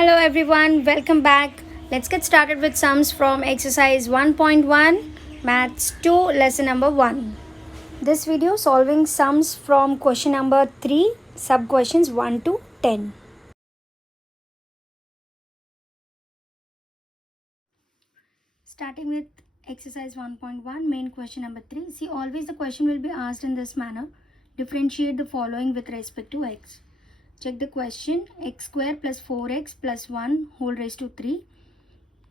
Hello everyone, welcome back. Let's get started with sums from exercise 1.1 maths 2 lesson number 1. This video solving sums from question number 3 sub questions 1 to 10. Starting with exercise 1.1 main question number 3. See, always the question will be asked in this manner. Differentiate the following with respect to x. Check the question. X square plus 4x plus 1 whole raised to 3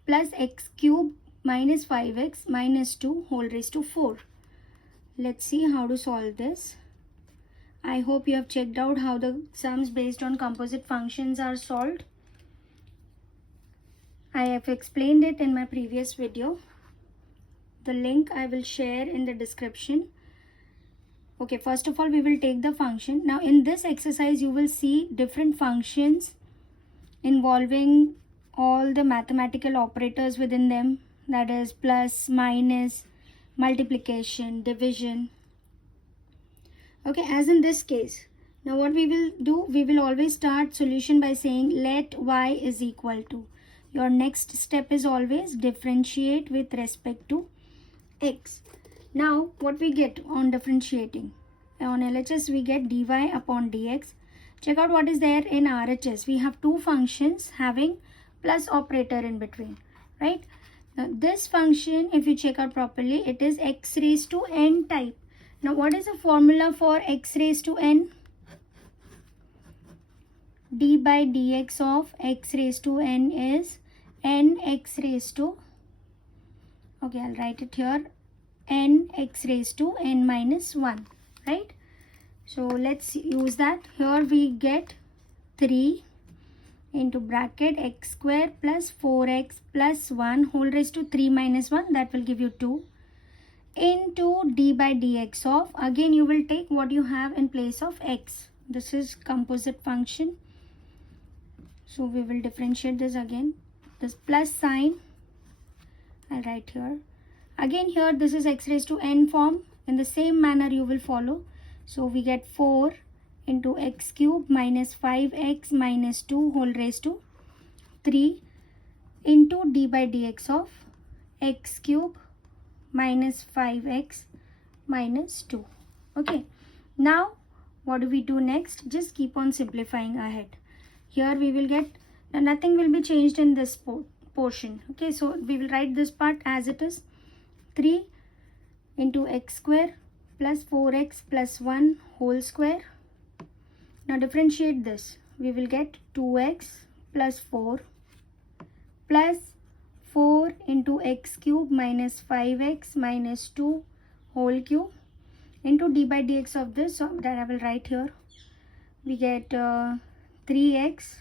plus x cube minus 5x minus 2 whole raised to 4. Let's see how to solve this. I hope you have checked out how the sums based on composite functions are solved. I have explained it in my previous video. The link I will share in the description. Okay, first of all, we will take the function. Now, in this exercise, you will see different functions involving all the mathematical operators within them. That is plus, minus, multiplication, division. Okay, as in this case. Now, what we will do, we will always start solution by saying let y is equal to. Your next step is always differentiate with respect to x. Now, what we get on differentiating? On LHS, we get dy upon dx. Check out what is there in RHS. We have two functions having plus operator in between, right? Now, this function, if you check out properly, it is x raised to n type. Now, what is the formula for x raised to n? D by dx of x raised to n is nx raised to, okay, I'll write it here, nx raised to n minus 1, right? So let's use that. Here we get 3 into bracket x square plus 4x plus 1 whole raised to 3 minus 1, that will give you 2, into d by dx of, again you will take what you have in place of x. This is composite function. So we will differentiate this again. This plus sign I'll write here. Again here this is x raised to n form. In the same manner you will follow. So we get 4 into x cube minus 5x minus 2 whole raised to 3 into d by dx of x cube minus 5x minus 2. Okay. Now what do we do next? Just keep on simplifying ahead. Here we will get, nothing will be changed in this portion. Okay, so we will write this part as it is. 3 into x square plus 4x plus 1 whole square. Now differentiate this. We will get 2x plus 4 plus 4 into x cube minus 5x minus 2 whole cube into d by dx of this. So that I will write here. We get 3x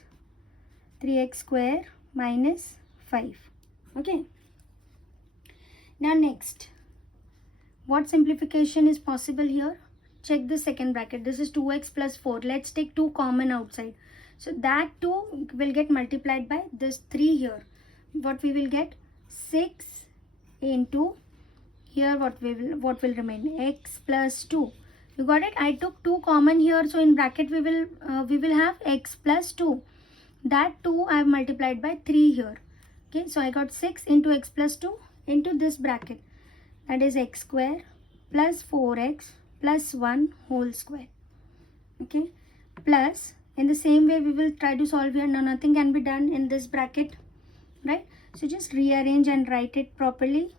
square minus 5. Okay. Now next, what simplification is possible here? Check the second bracket. This is 2x plus 4. Let's take 2 common outside. So that 2 will get multiplied by this 3 here. What we will get? 6 into here what will remain? X plus 2. You got it? I took 2 common here. So in bracket we will have x plus 2. That 2 I have multiplied by 3 here. Okay, so I got 6 into x plus 2 into this bracket. That is x square plus 4x plus 1 whole square. Okay, plus in the same way we will try to solve here. Now nothing can be done in this bracket, right? So just rearrange and write it properly.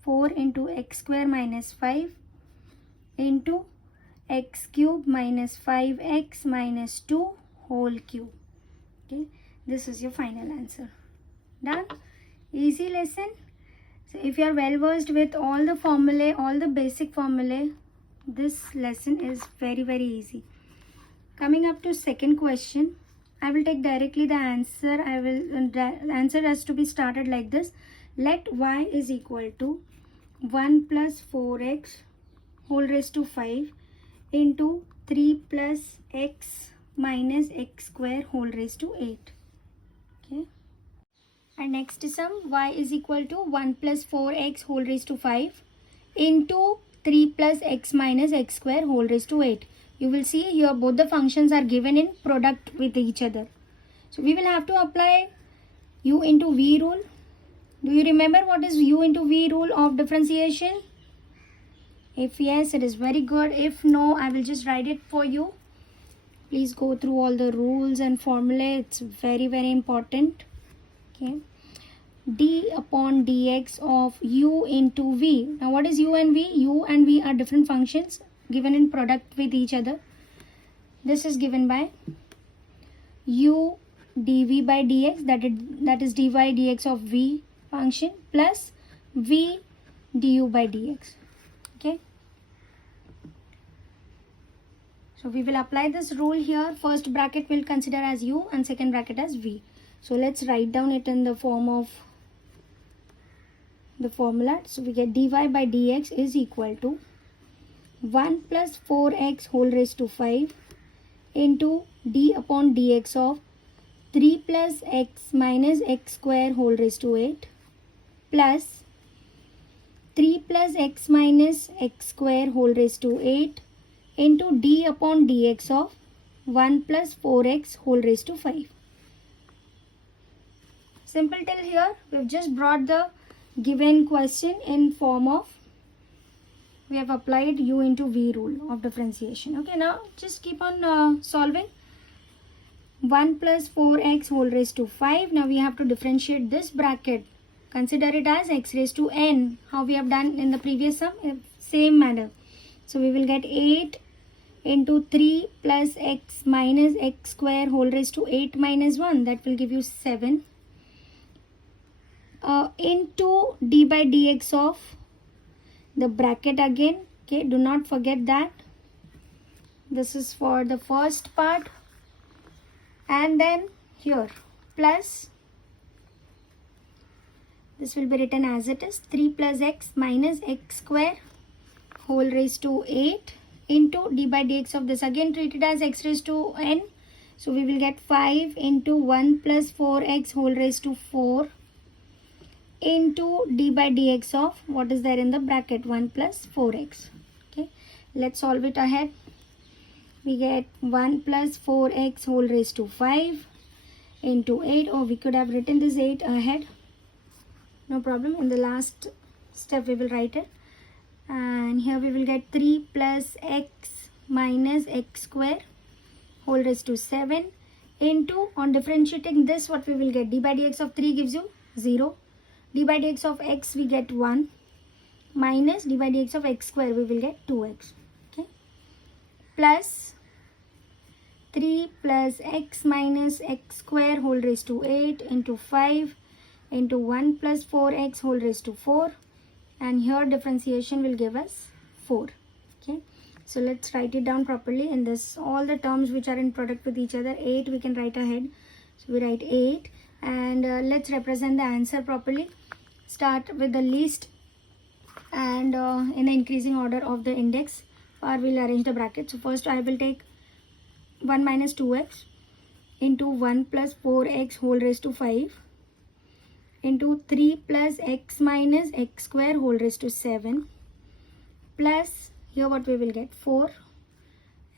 4 into x square minus 5 into x cube minus 5x minus 2 whole cube. Okay, this is your final answer. Done. Easy lesson. So if you are well versed with all the formulae, all the basic formulae, this lesson is very easy. Coming up to second question, I will take directly the answer. Answer has to be started like this. Let y is equal to 1 plus 4x whole raised to 5 into 3 plus x minus x square whole raised to 8. Okay. And next sum, y is equal to 1 plus 4x whole raised to 5 into 3 plus x minus x square whole raised to 8. You will see here both the functions are given in product with each other. So we will have to apply u into v rule. Do you remember what is u into v rule of differentiation? If yes, it is very good. If no, I will just write it for you. Please go through all the rules and formula. It's very, very important. Okay. D upon dx of u into v. Now what is u and v? U and v are different functions given in product with each other. This is given by u dv by dx, that is dy dx of v function, plus v du by dx. Okay. So we will apply this rule here. First bracket we'll consider as u and second bracket as v. So let's write down it in the form of the formula. So we get dy by dx is equal to 1 plus 4x whole raised to 5 into d upon dx of 3 plus x minus x square whole raised to 8 plus 3 plus x minus x square whole raised to 8 into d upon dx of 1 plus 4x whole raised to 5. Simple till here. We've just brought the given question in form of, we have applied u into v rule of differentiation. Okay, now just keep on solving. 1 plus 4x whole raised to 5. Now we have to differentiate this bracket. Consider it as x raised to n. How we have done in the previous sum? Same manner. So we will get 8 into 3 plus x minus x square whole raised to 8 minus 1. That will give you 7. Into d by dx of the bracket again. Okay, do not forget that. This is for the first part. And then here plus, this will be written as it is, 3 plus x minus x square whole raised to 8 into d by dx of this, again treated as x raised to n. So we will get 5 into 1 plus 4x whole raised to 4 into d by dx of what is there in the bracket, 1 plus 4x. Okay, let's solve it ahead. We get 1 plus 4x whole raised to 5 into 8. Oh, we could have written this 8 ahead. No problem. In the last step we will write it. And here we will get 3 plus x minus x square whole raised to 7 into, on differentiating this, what we will get, d by dx of 3 gives you 0. D by dx of x we get 1 minus d by dx of x square we will get 2x. Okay, plus 3 plus x minus x square whole raised to 8 into 5 into 1 plus 4x whole raised to 4, and here differentiation will give us 4. Okay, so let's write it down properly. In this, all the terms which are in product with each other, 8 we can write ahead. So we write 8, and let's represent the answer properly. Start with the least and in the increasing order of the index, or we'll arrange the bracket. So first I will take 1 minus 2x into 1 plus 4x whole raised to 5 into 3 plus x minus x square whole raised to 7 plus, here what we will get, 4.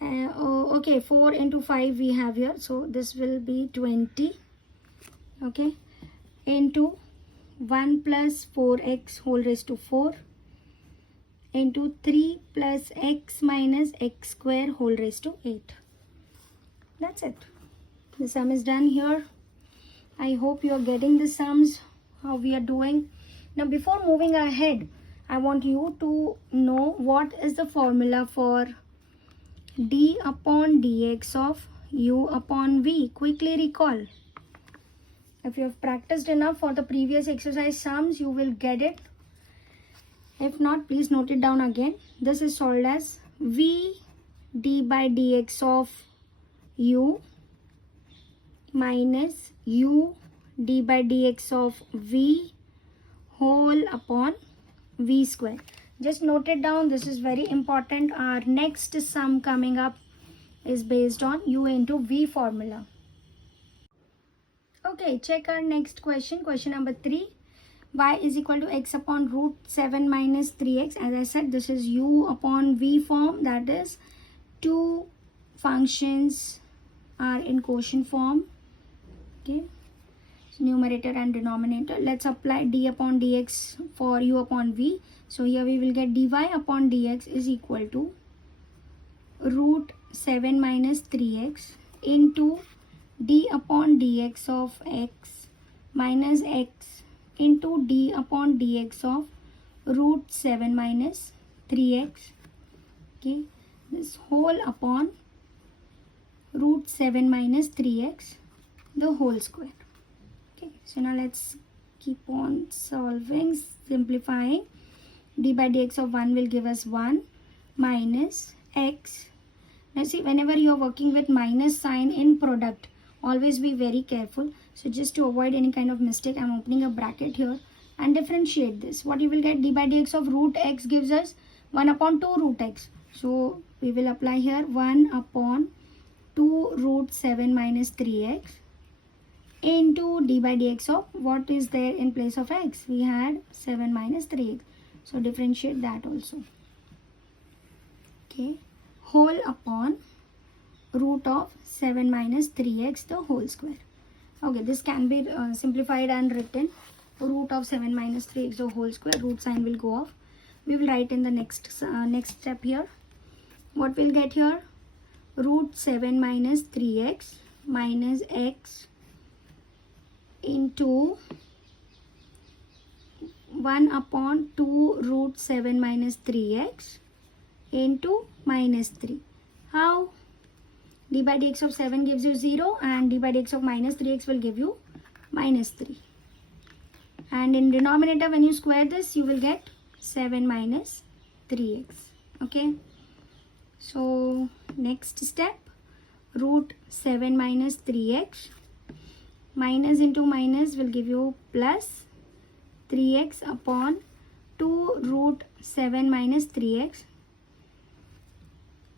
Okay, 4 into 5 we have here, so this will be 20. Okay, into 1 plus 4x whole raised to 4 into 3 plus x minus x square whole raised to 8. That's it. The sum is done here. I hope you are getting the sums, how we are doing. Now before moving ahead, I want you to know what is the formula for d upon dx of u upon v. Quickly recall. If you have practiced enough for the previous exercise sums, you will get it. If not, please note it down again. This is solved as v d by dx of u minus u d by dx of v whole upon v square. Just note it down. This is very important. Our next sum coming up is based on u into v formula. Okay, check our next question. Question number 3. Y is equal to x upon root 7 minus 3x. As I said, this is u upon v form. That is, two functions are in quotient form. Okay, so numerator and denominator. Let's apply d upon dx for u upon v. So here we will get dy upon dx is equal to root 7 minus 3x into d upon dx of x minus x into d upon dx of root 7 minus 3x. Okay, this whole upon root 7 minus 3x the whole square. Okay, so now let's keep on solving, simplifying. D by dx of 1 will give us 1 minus x. Now see, whenever you are working with minus sign in product, always be very careful. So just to avoid any kind of mistake, I am opening a bracket here and differentiate this. What you will get, d by dx of root x gives us 1 upon 2 root x. So we will apply here 1 upon 2 root 7 minus 3x into d by dx of what is there in place of x. We had 7 minus 3x. So differentiate that also. Okay, whole upon root of 7 minus 3x the whole square. Okay, this can be simplified and written root of 7 minus 3x the whole square. Root sign will go off. We will write in the next step here. What we'll get here? Root 7 minus 3x minus x into 1 upon 2 root 7 minus 3x into minus 3. How? D by dx of 7 gives you 0 and d by dx of minus 3x will give you minus 3. And in denominator, when you square this, you will get 7 minus 3x. Okay. So next step, root 7 minus 3x. Minus into minus will give you plus 3x upon 2 root 7 minus 3x.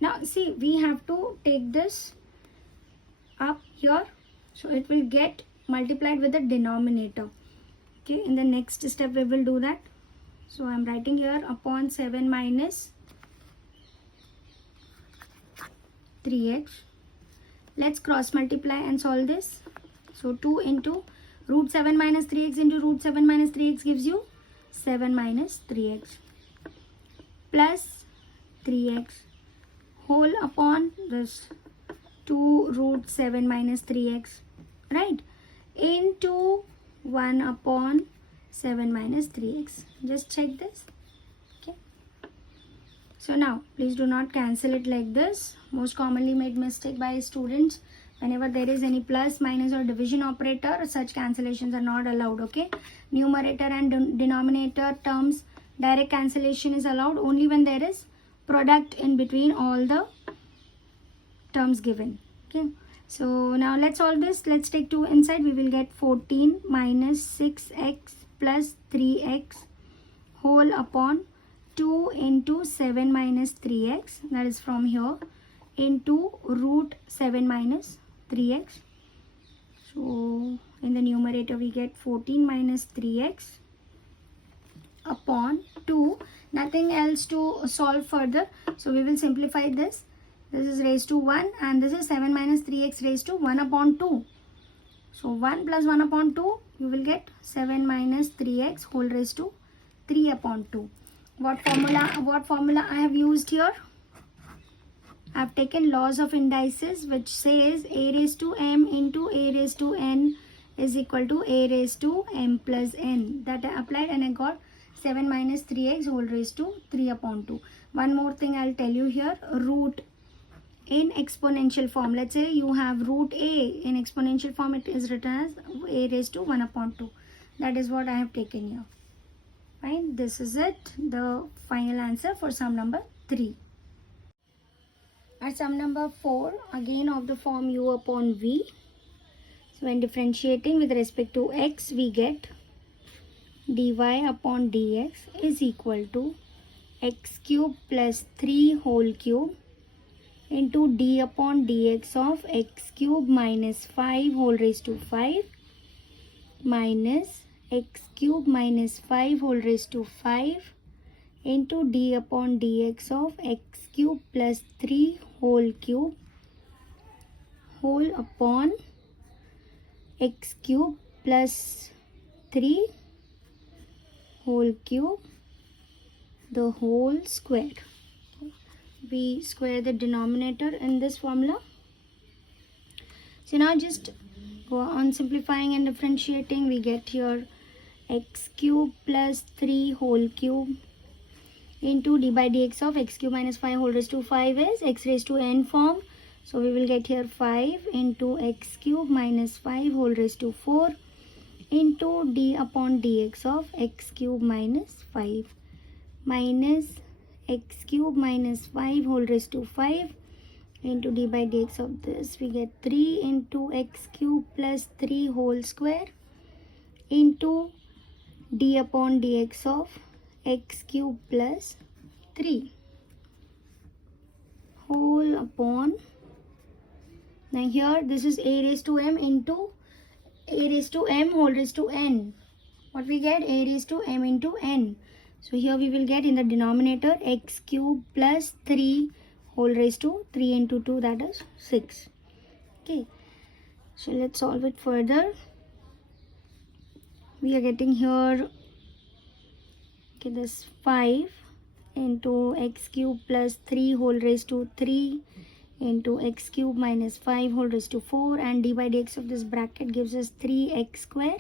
Now see, we have to take this up here. So it will get multiplied with the denominator. Okay, in the next step we will do that. So I am writing here upon 7 minus 3x. Let's cross multiply and solve this. So 2 into root 7 minus 3x into root 7 minus 3x gives you 7 minus 3x plus 3x whole upon this 2 root 7 minus 3x, right, into 1 upon 7 minus 3x. Just check this. Okay. So now please do not cancel it like this. Most commonly made mistake by students. Whenever there is any plus, minus or division operator, such cancellations are not allowed. Okay. Numerator and denominator terms, direct cancellation is allowed only when there is product in between all the terms given. Okay. So now let's solve this. Let's take 2 inside. We will get 14 minus 6x plus 3x whole upon 2 into 7 minus 3x. That is from here into root 7 minus 3x. So in the numerator we get 14 minus 3x upon 2. Nothing else to solve further. So we will simplify this. This is raised to 1 and this is 7 minus 3x raised to 1 upon 2. So 1 plus 1 upon 2, you will get 7 minus 3x whole raised to 3 upon 2. What formula I have used here? I have taken laws of indices, which says a raised to m into a raised to n is equal to a raised to m plus n. That I applied and I got 7 minus 3x whole raised to 3 upon 2. One more thing I'll tell you here. Root in exponential form. Let's say you have root a in exponential form. It is written as a raised to 1 upon 2. That is what I have taken here. Fine. This is it. The final answer for sum number 3. At sum number 4, again of the form u upon v. So when differentiating with respect to x, we get dy upon dx is equal to x cube plus 3 whole cube into d upon dx of x cube minus 5 whole raised to 5 minus x cube minus 5 whole raised to 5 into d upon dx of x cube plus 3 whole cube whole upon x cube plus 3 whole cube the whole square. We square the denominator in this formula. So now just go on simplifying and differentiating. We get here x cube plus 3 whole cube into d by dx of x cube minus 5 whole raised to 5 is x raised to n form. So we will get here 5 into x cube minus 5 whole raised to 4 into d upon dx of x cube minus 5 minus x cube minus 5 whole raised to 5 into d by dx of this. We get 3 into x cube plus 3 whole square into d upon dx of x cube plus 3 whole upon. Now here this is a raised to m into a raised to m whole raised to n. What we get? A raised to m into n. So here we will get in the denominator x cube plus 3 whole raised to 3 into 2, that is 6. Okay, so let's solve it further. We are getting here, okay, this 5 into x cube plus 3 whole raised to 3 into x cube minus 5 whole raised to 4, and d by dx of this bracket gives us 3x square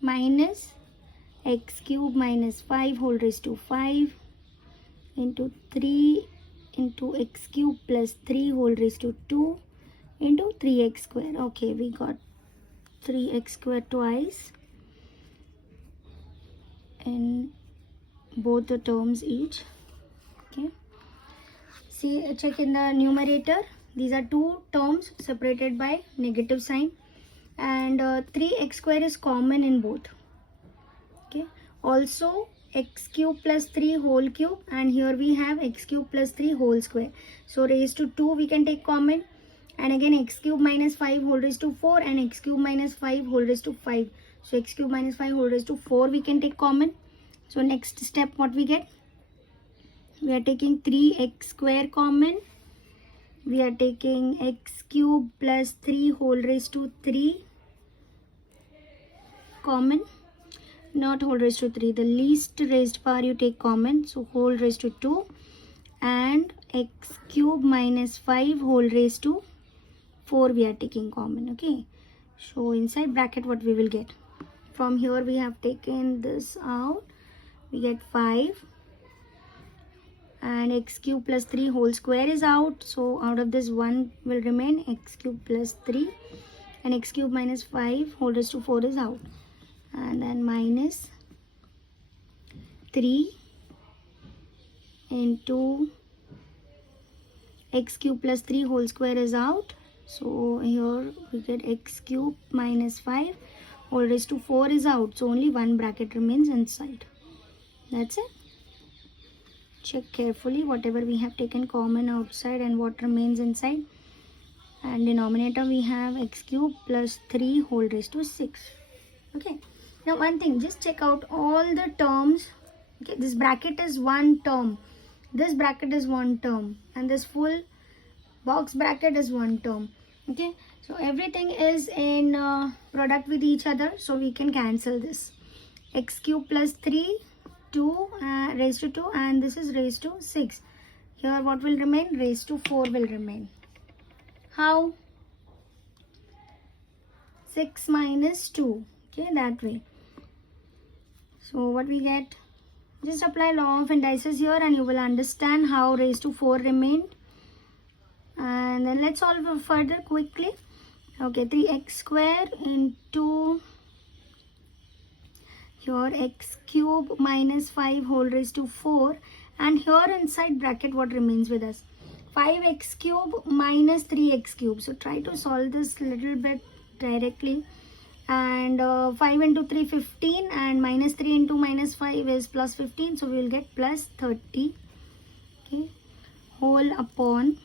minus x cube minus 5 whole raised to 5 into 3 into x cube plus 3 whole raised to 2 into 3x square. Okay, we got 3x square twice in both the terms each. Okay, see, check in the numerator. These are two terms separated by negative sign, and 3x square is common in both. Okay, also x cube plus 3 whole cube, and here we have x cube plus 3 whole square. So raised to 2 we can take common, and again x cube minus 5 whole raised to 4 and x cube minus 5 whole raised to 5. So x cube minus 5 whole raised to 4 we can take common. So next step, what we get? We are taking 3x square common. We are taking x cube plus 3 whole raised to 3 common. Not whole raised to 3, the least raised power you take common, so whole raised to 2, and x cube minus 5 whole raised to 4 we are taking common. Okay, so inside bracket what we will get? From here we have taken this out, we get 5, and x cube plus 3 whole square is out, so out of this 1 will remain, x cube plus 3, and x cube minus 5 whole raised to 4 is out, and then minus 3 into x cube plus 3 whole square is out, so here we get x cube minus 5 whole raised to 4 is out, so only one bracket remains inside. That's it. Check carefully whatever we have taken common outside and what remains inside. And denominator we have x cube plus 3 whole raised to 6. Okay, now one thing, just check out all the terms. Okay, this bracket is one term, this bracket is one term, and this full box bracket is one term. Okay, so everything is in product with each other, so we can cancel this. X cube plus 3 2 raised to 2, and this is raised to 6. Here what will remain? Raised to 4 will remain. How? 6 minus 2. Okay, that way. So what we get? Just apply law of indices here and you will understand how raised to 4 remained. And then let's solve further quickly. Okay, 3x square into here x cube minus 5 whole raised to 4, and here inside bracket what remains with us? 5x cube minus 3x cube. So try to solve this little bit directly. And 5 into 3 15, and minus 3 into minus 5 is plus 15, so we will get plus 30. Okay, whole upon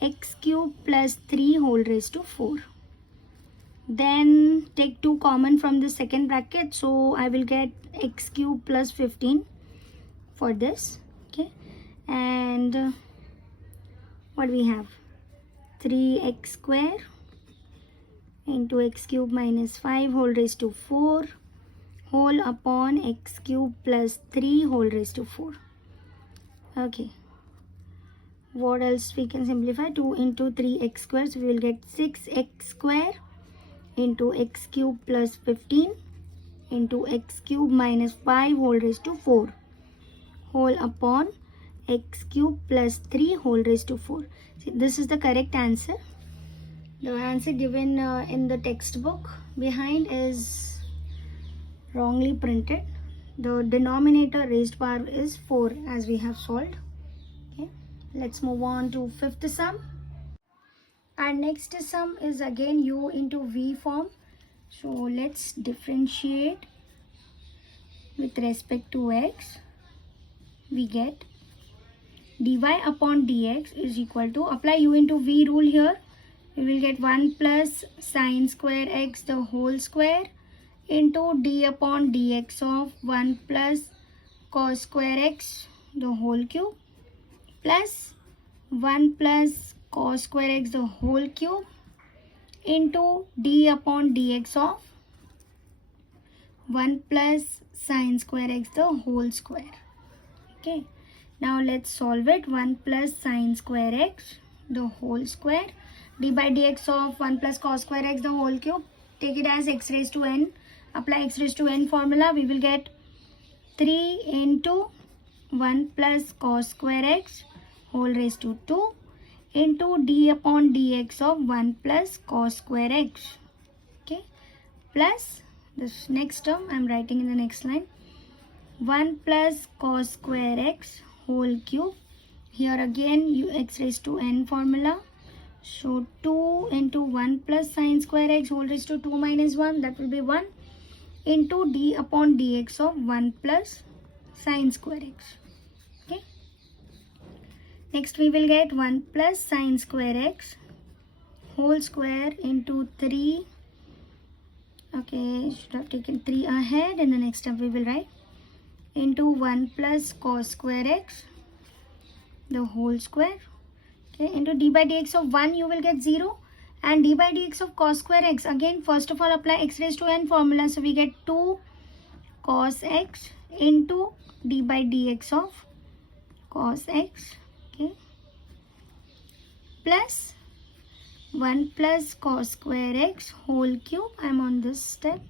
x cube plus 3 whole raised to 4. Then take 2 common from the second bracket, so I will get x cube plus 15 for this. Okay, and what we have? 3x square into x cube minus 5 whole raised to 4 whole upon x cube plus 3 whole raised to 4. Okay. What else we can simplify? 2 into 3x square. So we will get 6x square into x cube plus 15 into x cube minus 5 whole raised to 4 whole upon x cube plus 3 whole raised to 4. See, this is the correct answer. The answer given in the textbook behind is wrongly printed. The denominator raised power is 4 as we have solved. Okay, let's move on to fifth sum. Our next sum is again u into v form. So let's differentiate with respect to x. We get dy upon dx is equal to, apply u into v rule here, we will get 1 plus sine square x the whole square into d upon dx of 1 plus cos square x the whole cube plus 1 plus cos square x the whole cube into d upon dx of 1 plus sine square x the whole square. Okay, now let's solve it. 1 plus sine square x the whole square, d by dx of 1 plus cos square x the whole cube, take it as x raised to n, apply x raised to n formula, we will get 3 into 1 plus cos square x whole raised to 2 into d upon dx of 1 plus cos square x. Okay, plus this next term I am writing in the next line, 1 plus cos square x whole cube, here again x raised to n formula, so 2 into 1 plus sine square x whole raised to 2 minus 1, that will be 1 into d upon dx of 1 plus sine square x. Okay, next we will get 1 plus sine square x whole square into 3. Okay, should have taken 3 ahead. In the next step we will write into 1 plus cos square x the whole square. Okay, into d by dx of 1 you will get 0, and d by dx of cos square x, again first of all apply x raised to n formula, so we get 2 cos x into d by dx of cos x. Okay, plus 1 plus cos square x whole cube, I am on this step,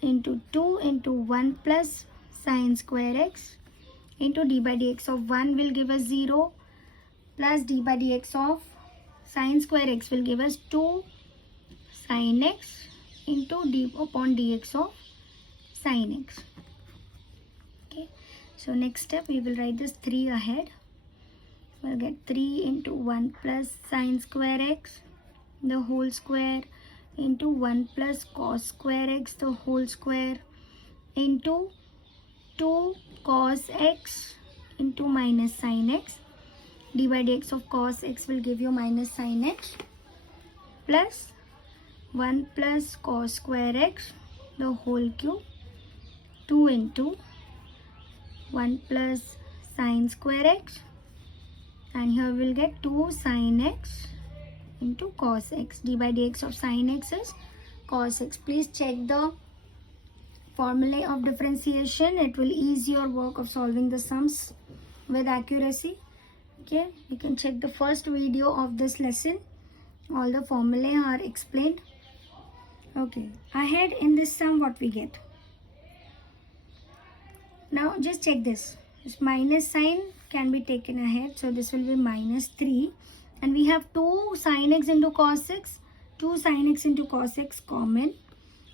into 2 into 1 plus sine square x into d by dx of 1 will give us 0, plus d by dx of sine square x will give us 2 sine x into d upon dx of sine x. Okay, so next step we will write this 3 ahead. We'll get 3 into 1 plus sine square x the whole square into 1 plus cos square x the whole square into 2 cos x into minus sine x, d by dx of cos x will give you minus sine x, plus 1 plus cos square x the whole cube, 2 into 1 plus sine square x, and here we will get 2 sine x into cos x, d by dx of sine x is cos x. Please check the formulae of differentiation, it will ease your work of solving the sums with accuracy. Okay, you can check the first video of this lesson, all the formulae are explained. Okay, ahead in this sum what we get, now just check this minus sign can be taken ahead, so this will be minus 3, and we have 2 sin x into cos x, 2 sin x into cos x common.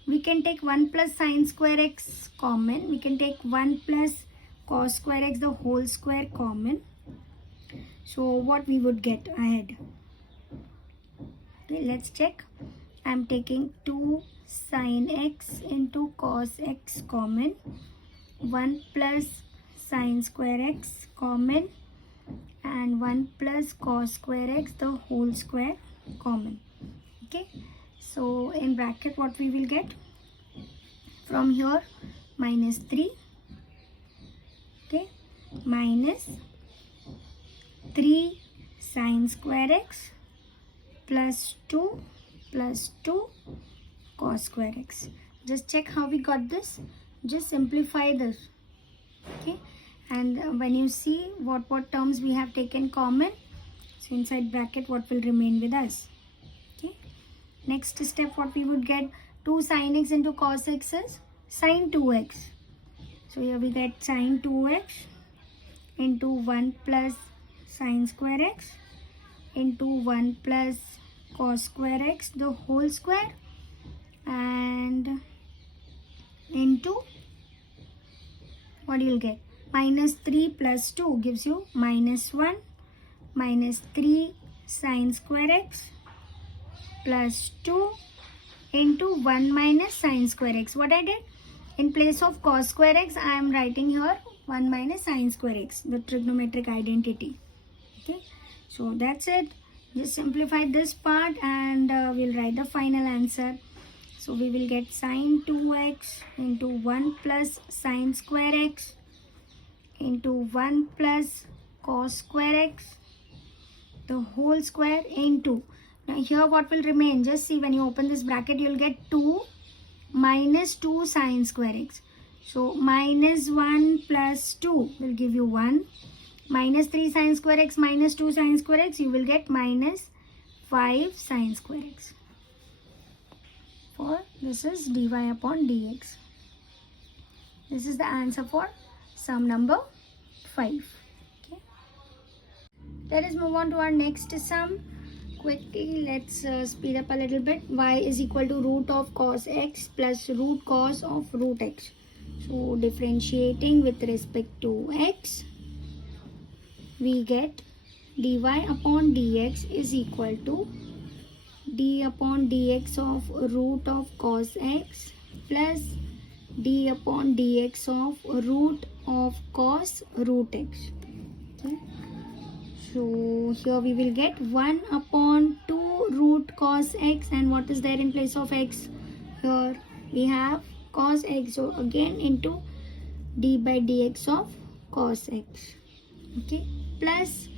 We can take 1 plus sine square x common, we can take 1 plus cos square x the whole square common. So what we would get ahead? Okay, let's check. I am taking 2 sine x into cos x common, 1 plus sine square x common, and 1 plus cos square x the whole square common. Okay, so in bracket what we will get from here, minus 3, okay, minus 3 sine square x plus 2 plus 2 cos square x. Just check how we got this. Just simplify this. Okay, and when you see what terms we have taken common, so inside bracket what will remain with us. Okay, next step what we would get, 2 sin x into cos x is sin 2x. So here we get sin 2x into 1 plus sin square x into 1 plus cos square x the whole square, and into what you will get, minus 3 plus 2 gives you minus 1 minus 3 sin square x plus 2 into 1 minus sin square x. What I did, in place of cos square x I am writing here 1 minus sin square x, the trigonometric identity. Okay, so that's it. Just simplify this part and we'll write the final answer. So we will get sin 2x into 1 plus sin square x into 1 plus cos square x the whole square into, now here what will remain, just see when you open this bracket you will get 2 minus 2 sin square x. So minus 1 plus 2 will give you 1, minus 3 sin square x minus 2 sin square x, you will get minus 5 sin square x. For this is dy upon dx. This is the answer for sum number 5. Okay, let us move on to our next sum. Quickly, let's speed up a little bit. Y is equal to root of cos x plus root cos of root x. So differentiating with respect to x, we get dy upon dx is equal to d upon dx of root of cos x plus d upon dx of root of cos root x. Okay, so here we will get 1 upon 2 root cos x, and what is there in place of x? Here we have cos x, so again into d by dx of cos x. Okay, plus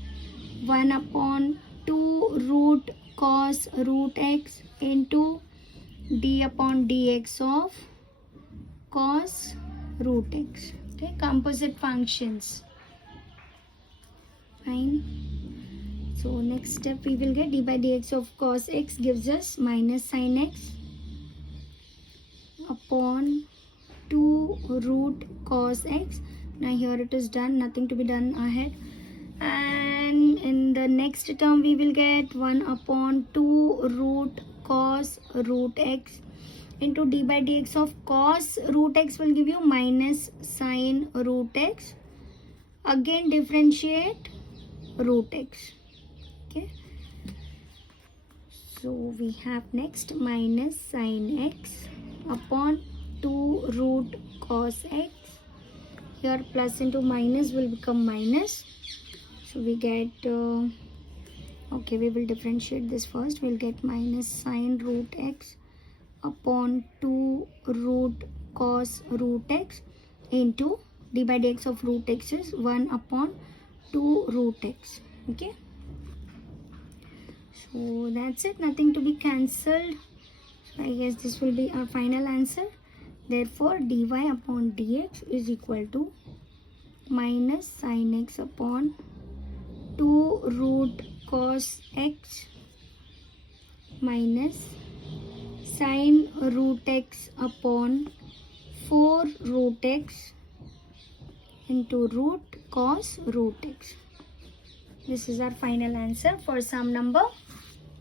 1 upon 2 root cos root x into d upon dx of cos root x. Okay, composite functions. Fine. So next step we will get d by dx of cos x gives us minus sin x upon 2 root cos x. Now here it is done, nothing to be done ahead. And in the next term we will get 1 upon 2 root cos root x into d by dx of cos root x will give you minus sin root x. Again differentiate root x. Okay, so we have next minus sin x upon 2 root cos x. Here plus into minus will become minus. So we get, okay, we will differentiate this first. We'll get minus sin root x upon 2 root cos root x into d by dx of root x is 1 upon 2 root x. Okay, so that's it, nothing to be cancelled. So I guess this will be our final answer. Therefore dy upon dx is equal to minus sin x upon 2 root cos x minus sin root x upon 4 root x into root cos root x. This is our final answer for sum number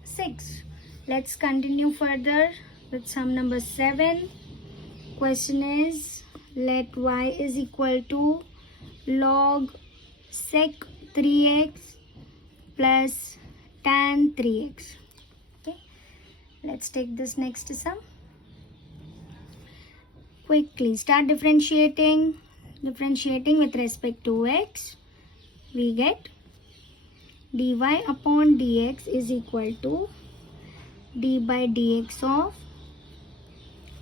6. Let's continue further with sum number 7. Question is, let y is equal to log sec 3x plus tan 3x. Okay, let's take this next sum. Quickly start differentiating with respect to x. We get dy upon dx is equal to d by dx of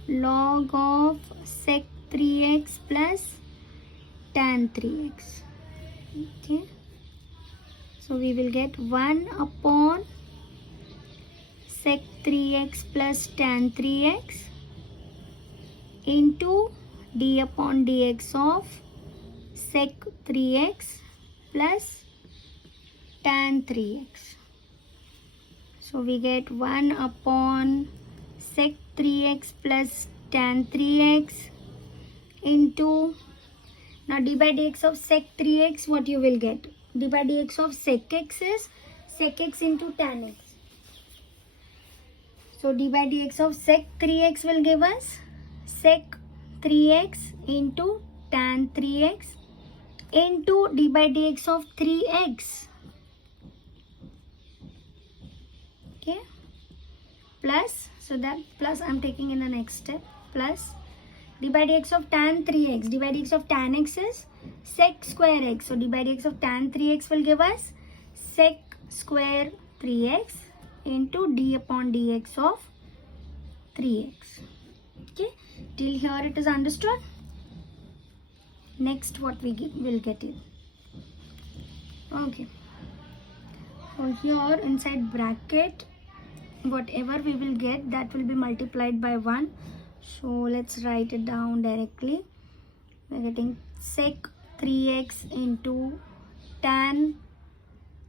log of sec 3x plus tan 3x. Okay, so we will get 1 upon sec 3x plus tan 3x into d upon dx of sec 3x plus tan 3x. So we get 1 upon sec 3x plus tan 3x into, now d by dx of sec 3x, what you will get? D by dx of sec x is sec x into tan x. So d by dx of sec 3x will give us sec 3x into tan 3x into d by dx of 3x. Okay, plus, so that plus I'm taking in the next step, plus d by dx of tan 3x. D by dx of tan x is sec square x. So d by dx of tan 3x will give us sec square 3x into d upon dx of 3x. Okay, till here it is understood. Next, what we will get it. Okay, so here inside bracket, whatever we will get, that will be multiplied by 1. So let's write it down directly. We're getting sec 3x into tan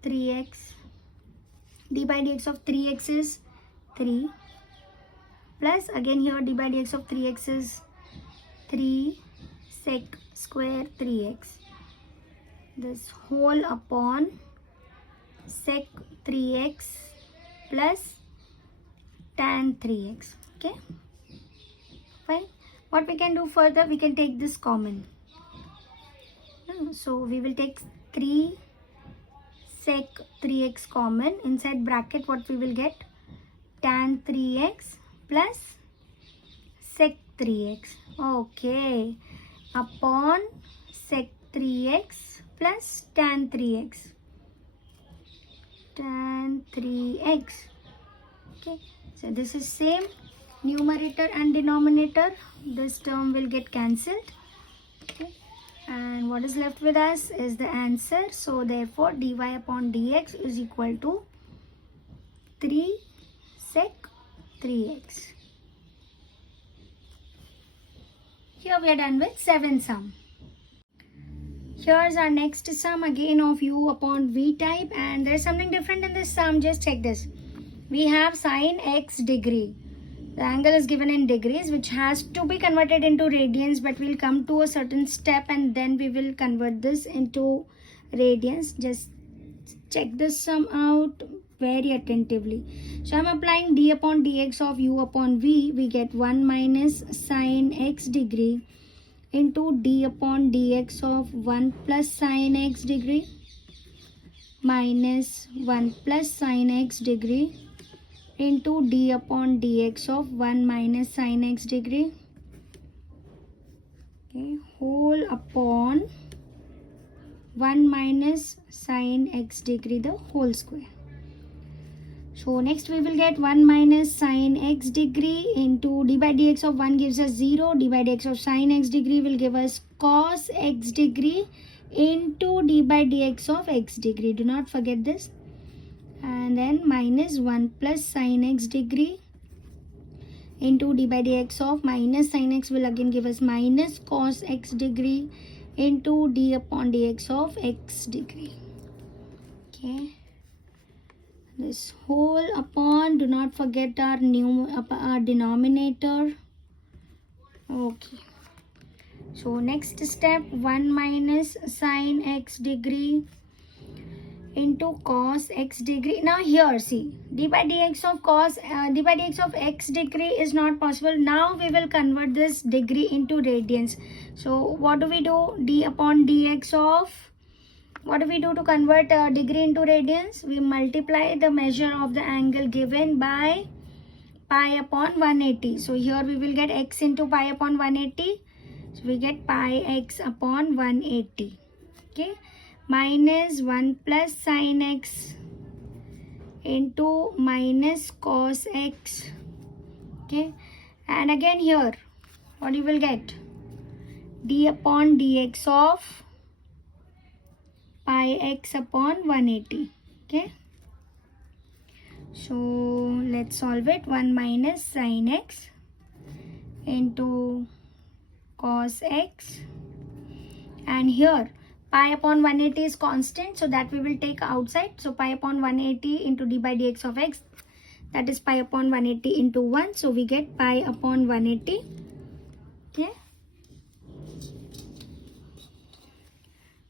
3x. D by dx of 3x is 3. Plus again here d by dx of 3x is 3 sec square 3x. This whole upon sec 3x plus tan 3x. Okay, fine. What we can do further, we can take this common. So we will take 3 sec 3x common. Inside bracket, what we will get? Tan 3x plus sec 3x. Okay, upon sec 3x plus tan 3x. Tan 3x. Okay, so this is same numerator and denominator. This term will get cancelled. Okay, and what is left with us is the answer. So therefore dy upon dx is equal to 3 sec 3x. Here we are done with 7th sum. Here's our next sum again of u upon v type, and there is something different in this sum. Just check this. We have sine x degree. The angle is given in degrees, which has to be converted into radians, but we'll come to a certain step and then we will convert this into radians. Just check this sum out very attentively. So I'm applying d upon dx of u upon v. We get 1 minus sine x degree into d upon dx of 1 plus sine x degree minus 1 plus sine x degree into d upon dx of 1 minus sine x degree. Okay, whole upon 1 minus sine x degree, the whole square. So next we will get 1 minus sine x degree into d by dx of 1 gives us 0. D by dx of sine x degree will give us cos x degree into d by dx of x degree. Do not forget this. And then minus 1 plus sine x degree into d by dx of minus sine x will again give us minus cos x degree into d upon dx of x degree. Okay, this whole upon, do not forget our denominator. Okay, so next step, 1 minus sine x degree into cos x degree. Now here see, d by dx of x degree is not possible. Now we will convert this degree into radians. So what do we do? D upon dx of, what do we do to convert degree into radians? We multiply the measure of the angle given by pi upon 180. So here we will get x into pi upon 180. So we get pi x upon 180. Okay, minus 1 plus sine x into minus cos x. Okay, and again here what you will get? D upon dx of pi x upon 180. Okay, So let's solve it. 1 minus sin x into cos x, and here pi upon 180 is constant, so that we will take outside. So pi upon 180 into d by dx of x, that is pi upon 180 into 1, so we get pi upon 180. Okay,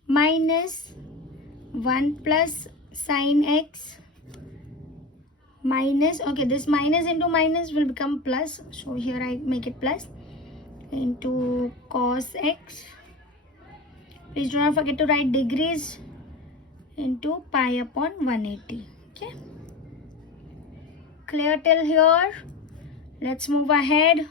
minus 1 plus sin x minus, okay, this minus into minus will become plus, so here I make it plus, into cos x. Please do not forget to write degrees, into pi upon 180. Okay, clear till here? Let's move ahead.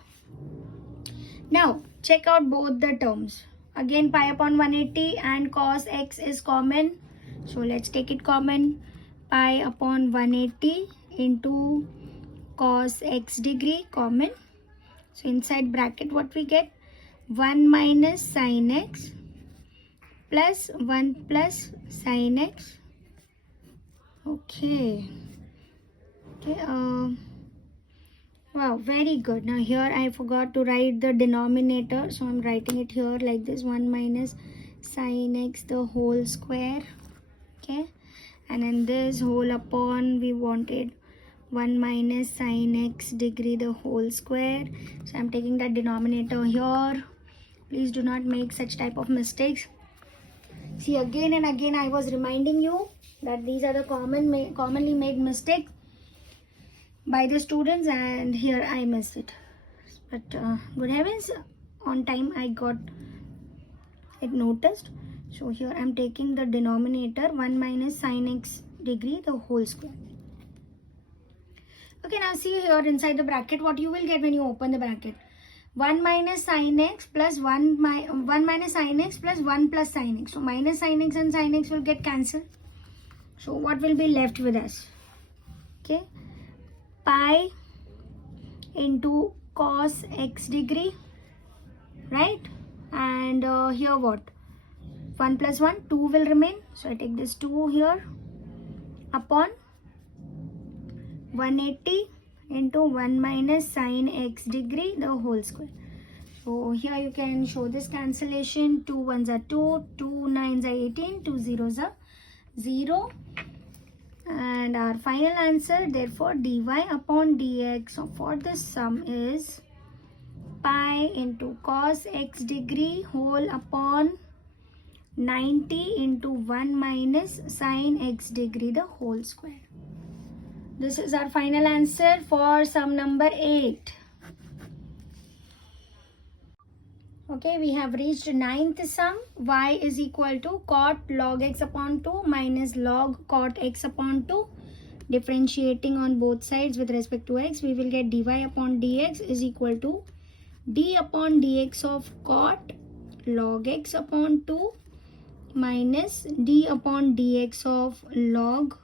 Now check out both the terms. Again, pi upon 180 and cos x is common, so let's take it common. Pi upon 180 into cos x degree common. So inside bracket what we get? 1 minus sin x plus 1 plus sin x. Okay. Wow, very good. Now here I forgot to write the denominator, so I'm writing it here like this: 1 minus sin x the whole square. Okay, and then this whole upon, we wanted 1 minus sin x degree the whole square, so I'm taking that denominator here. Please do not make such type of mistakes. See, again and again I was reminding you that these are the commonly made mistakes by the students, and here I missed it. But good heavens, on time I got it noticed. So here I'm taking the denominator 1 minus sin x degree the whole square. Okay, now see here inside the bracket what you will get when you open the bracket. 1 minus sin x plus 1 minus sin x plus 1 plus sin x. So minus sin x and sin x will get cancelled. So what will be left with us? Okay, pi into cos x degree, right? And here what? 1 plus 1, 2 will remain. So I take this 2 here upon 180 into 1 minus sin x degree the whole square. So here you can show this cancellation. 2 1s are 2, 2 9s are 18, 2 0s are 0. And our final answer, therefore, dy upon dx for this sum is pi into cos x degree whole upon 90 into 1 minus sin x degree the whole square. This is our final answer for sum number 8. Okay, we have reached 9th sum. Y is equal to cot log x upon 2 minus log cot x upon 2. Differentiating on both sides with respect to x, we will get dy upon dx is equal to d upon dx of cot log x upon 2 minus d upon dx of log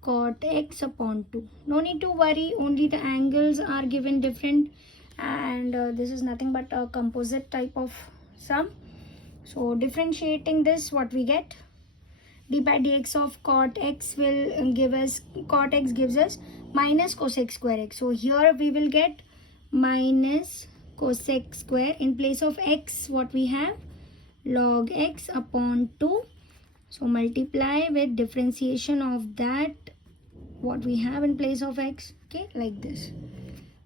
cot x upon 2. No need to worry, only the angles are given different, and this is nothing but a composite type of sum. So differentiating this, what we get? D by dx of cot x will give us, cot x gives us minus cosec square x. So here we will get minus cosec square. In place of x, what we have? Log x upon 2. So multiply with differentiation of that, what we have in place of x, okay, like this.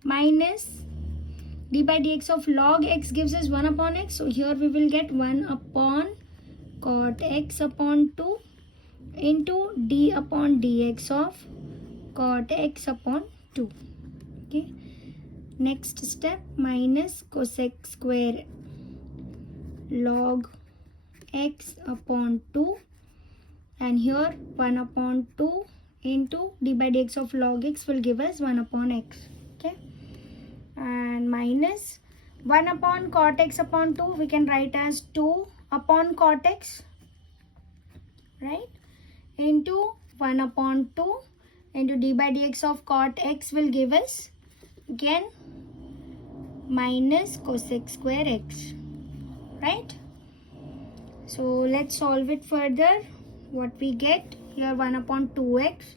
Minus d by dx of log x gives us 1 upon x. So here we will get 1 upon cot x upon 2 into d upon dx of cot x upon 2. Okay. Next step, minus cosec square log x upon 2, and here 1 upon 2 into d by dx of log x will give us 1 upon x. Okay, and minus 1 upon cot x upon 2 we can write as 2 upon cot x, right, into 1 upon 2 into d by dx of cot x will give us again minus cosec square x, right? So let's solve it further. What we get here, 1 upon 2x.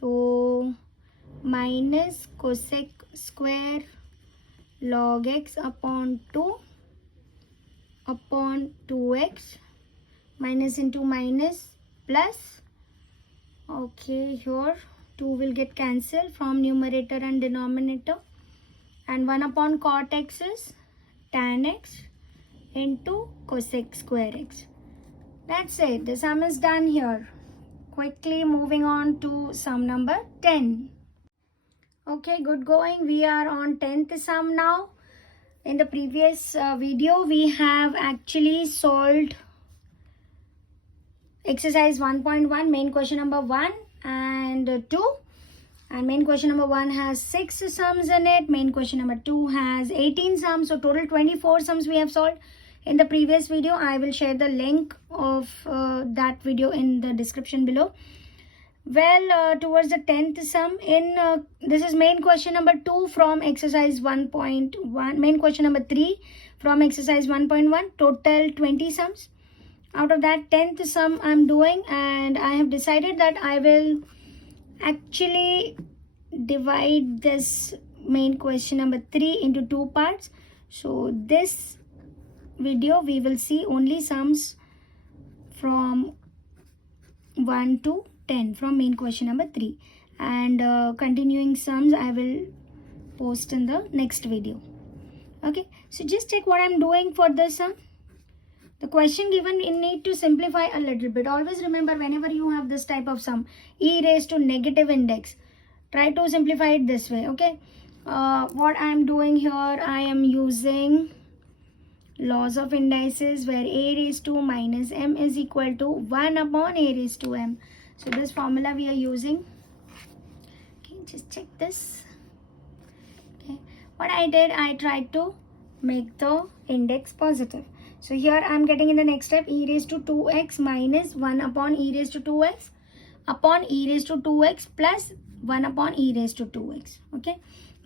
So minus cosec square log x upon 2 upon 2x, minus into minus plus. Okay, here 2 will get cancelled from numerator and denominator, and 1 upon cot x is tan x into cosec square x. That's it. The sum is done here. Quickly moving on to sum number 10. Okay, good going. We are on 10th sum now. In the previous video, we have actually solved exercise 1.1, main question number 1 and 2. And main question number 1 has 6 sums in it. Main question number 2 has 18 sums. So total 24 sums we have solved. In the previous video, I will share the link of that video in the description below. Well, towards the 10th sum, this is main question number 2 from exercise 1.1, main question number 3 from exercise 1.1, total 20 sums. Out of that, 10th sum I'm doing, and I have decided that I will actually divide this main question number 3 into 2 parts. So this video we will see only sums from 1 to 10 from main question number 3, and continuing sums I will post in the next video. Okay, so just check what I'm doing for this sum. The question given, you need to simplify a little bit. Always remember, whenever you have this type of sum, e raised to negative index, try to simplify it this way. Okay, what I'm doing here, I am using laws of indices where a raised to minus m is equal to 1 upon a raised to m. So this formula we are using. Okay, just check this. Okay, what I did, I tried to make the index positive. So here I am getting in the next step e raised to 2x minus 1 upon e raised to 2x upon e raised to 2x plus 1 upon e raised to 2x. Okay,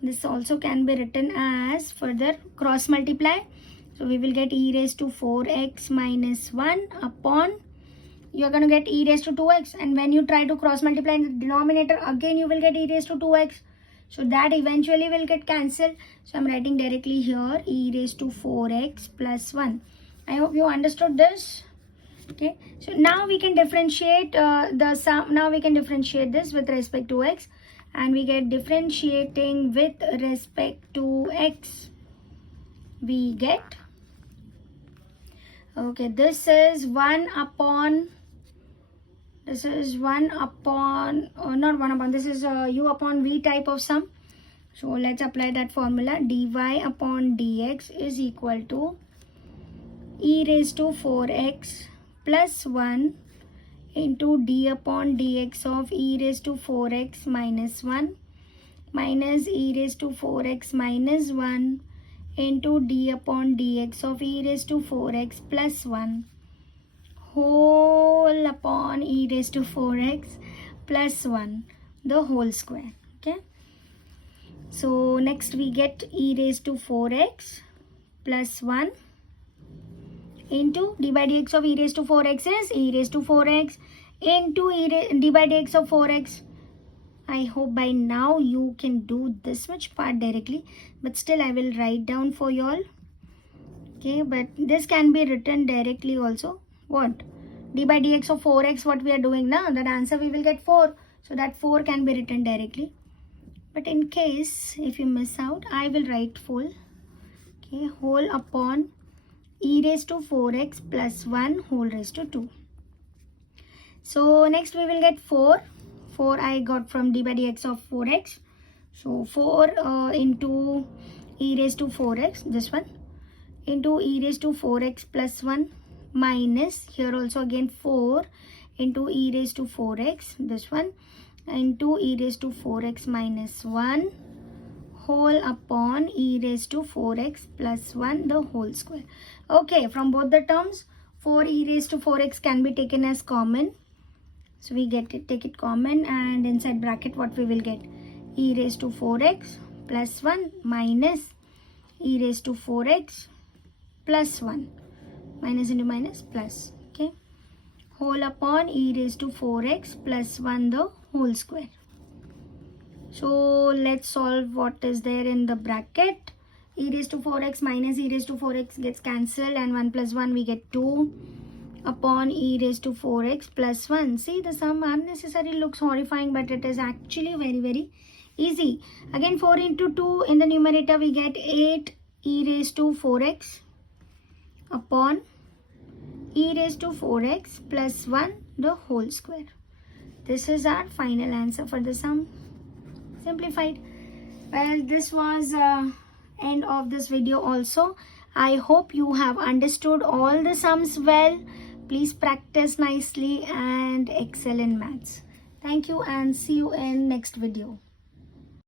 this also can be written as further cross multiply. So we will get e raised to 4x minus 1 upon, you are going to get e raised to 2x, and when you try to cross multiply in the denominator, again you will get e raised to 2x. So that eventually will get cancelled. So I'm writing directly here e raised to 4x plus 1. I hope you understood this. Okay, so now we can differentiate the sum. Now we can differentiate this with respect to x, and we get differentiating with respect to x. We get, okay, this is 1 upon, this is 1 upon, not 1 upon, this is u upon v type of sum. So let's apply that formula. Dy upon dx is equal to e raised to 4x plus 1 into d upon dx of e raised to 4x minus 1 minus e raised to 4x minus 1 into d upon dx of e raised to 4x plus 1 whole upon e raised to 4x plus 1 the whole square. Okay, so next we get e raised to 4x plus 1 into d by dx of e raised to 4x is e raised to 4x into d by dx of 4x. I hope by now you can do this much part directly, but still I will write down for you all. Okay, but this can be written directly also. What? D by dx of 4x, what we are doing now, that answer we will get 4. So that 4 can be written directly. But in case if you miss out, I will write full. Okay, whole upon e raised to 4x plus 1 whole raised to 2. So next we will get 4. 4 I got from d by dx of 4x. So 4 into e raised to 4x, this one, into e raised to 4x plus 1 minus, here also again 4 into e raised to 4x, this one, into e raised to 4x minus 1 whole upon e raised to 4x plus 1 the whole square. Okay, from both the terms, 4 e raised to 4x can be taken as common. So we get it, take it common, and inside bracket what we will get, e raised to 4x plus 1 minus e raised to 4x plus 1, minus into minus plus. Okay, whole upon e raised to 4x plus 1 the whole square. So let's solve what is there in the bracket. E raised to 4x minus e raised to 4x gets cancelled, and 1 plus 1 we get 2 upon e raised to 4x plus 1. See, the sum unnecessarily looks horrifying, but it is actually very easy. Again, 4 into 2 in the numerator we get 8 e raised to 4x upon e raised to 4x plus 1 the whole square. This is our final answer for the sum. Simplified. Well, this was end of this video also. I hope you have understood all the sums well. Please practice nicely and excel in maths. Thank you and see you in next video.